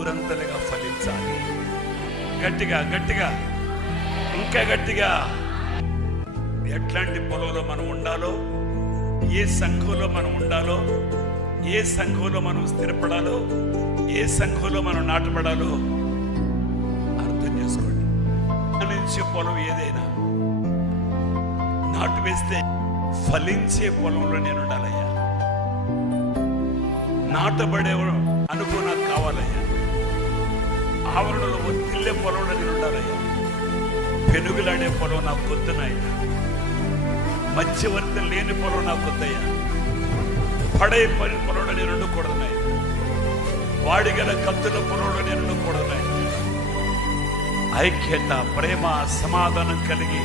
నూరంతలుగా ఫలించాలి. గట్టిగా గట్టిగా ఇంకా గట్టిగా. ఎట్లాంటి పొలంలో మనం ఉండాలో, ఏ సంఘంలో మనం ఉండాలో, ఏ సంఘంలో మనం స్థిరపడాలో, ఏ సంఘంలో మనం నాటపడాలో అర్థం చేసుకోండి. ఫలించే పొలం ఏదైనా నాటు వేస్తే ఫలించే పొలంలో నేను ఉండాలయ్యా. నాటబడే అనుభవం నాకు కావాలయ్యా. ఆవరణలో ఒత్తిల్లే పొలంలో నేను ఉండాలయ్యా. పెనుగులాడే పొలం నాకు వద్దునయ్యా. మధ్యవర్తి లేని పొలం నాకు వద్దయ్యా. పడే పని పొలంలో నేను ఉండకూడదునయ్యా. వాడిగల కత్తుల పొలంలో నేను ఉండకూడదునయ్యా. ఐక్యత, ప్రేమ, సమాధానం కలిగి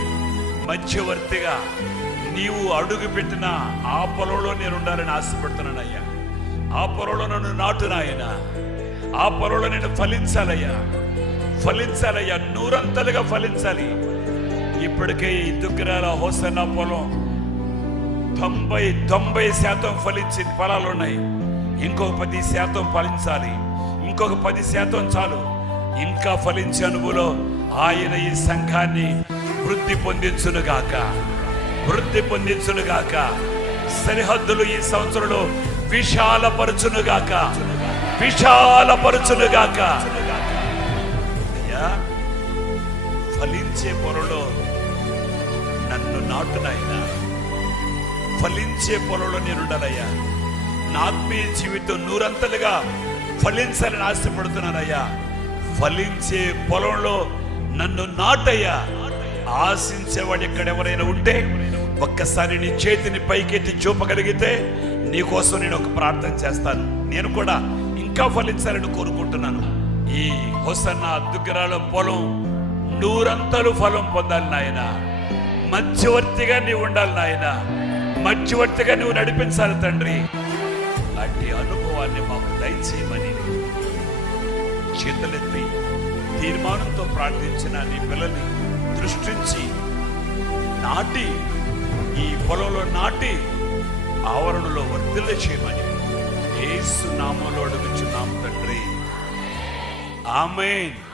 మధ్యవర్తిగా నీవు అడుగు పెట్టిన ఆ పొలంలో నేను ఉండాలని ఆశపడుతున్నానయ్యా. ఆ పొలంలో నన్ను నాటునాయన. ఆ పొలంలో నేను ఫలించాలయ్యా. ఫలించాలయ్యా, నూరంతలుగా ఫలించాలి. ఇప్పటికే ఈ దుగ్గరాల హోసన్న పొలం 90% ఫలించింది. ఫలాలు ఉన్నాయి. ఇంకొక 10% ఫలించాలి. ఇంకొక 10% చాలు. ఇంకా ఫలించే అనుభవంలో ఆయన ఈ సంఘాన్ని వృద్ధి పొందించునుగాక, వృద్ధి పొందించునుగాక. సరిహద్దులు ఈ సంవత్సరంలో విశాలపరచునుగాక, విశాలపరచునుగాక. అయ్యా, ఫలించే పొలంలో నన్ను నాటునాయనా. ఫలించే పొలంలో నేను ఉండాలయ్యా. నా ఆత్మీయ జీవితం నూరంతలుగా ఫలించాలని ఆశపడుతున్నానయ్యా. ఫలించే పొలంలో నన్ను నాటయ్యా. ఆశించేవాడు ఎక్కడెవరైనా ఉంటే ఒక్కసారి నీ చేతిని పైకెత్తి చూపగలిగితే నీకోసం నేను ఒక ప్రార్థన చేస్తాను. నేను కూడా ఇంకా ఫలించాలని కోరుకుంటున్నాను. ఈ హోసన్న దుగ్గరాల పొలం నూరంతలు ఫలం పొందాలి నాయన. మధ్యవర్తిగా నీవు ఉండాలి నాయన. మధ్యవర్తిగా నువ్వు నడిపించాలి తండ్రి. అట్టి అనుభవాన్ని మాకు దయచేయమని చేతులెత్తి తీర్మానంతో ప్రార్థించిన నీ పిల్లల్ని దృష్టించి నాటి ఈ పొలంలో నాటి ఆవరణలో వర్ధిల్ల చేయమని యేసు నామములో అడుగుచున్నాము తండ్రి. ఆమేన్.